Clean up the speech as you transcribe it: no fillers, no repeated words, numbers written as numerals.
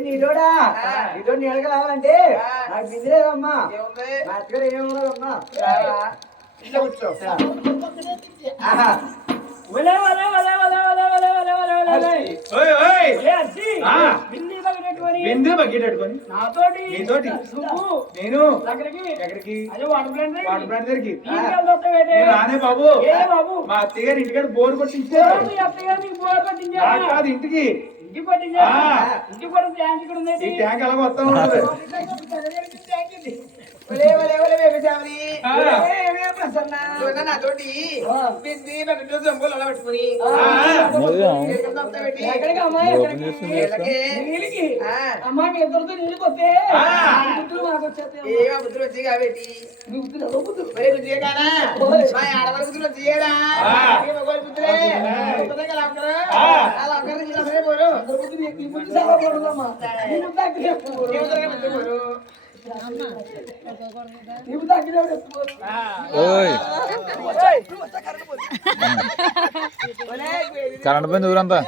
నీలోడా నీతో నీడగా రావాలంటే నాకు బిజీ లేదమ్మా నా దగ్గర ఏమమ్మా ఇట్లా కూర్చో బిందు బకెట్ పెట్టుకొని నీతోటి నేను ఎక్కడికి వాటర్ ప్లాంట్ దగ్గరికి రానే బాబు మా అత్తయ్య గారు ఇంటికాడ బోర్ కొట్టించారు కాదు ఇంటికి ట్యాంక్ అలాగ వస్తా ఉంటుంది నాతోటి పెట్టుకుని అమ్మా మీ ఇద్దరితో నీళ్ళకి వస్తే బుద్ధులు వచ్చి కాబట్టి ఆడవారి బుద్ధులు వచ్చేయడా బుద్ధులే పోరు బుద్ధి చాలా పోరుదమ్మా కరెంట్ పోయింది ఊరంతా.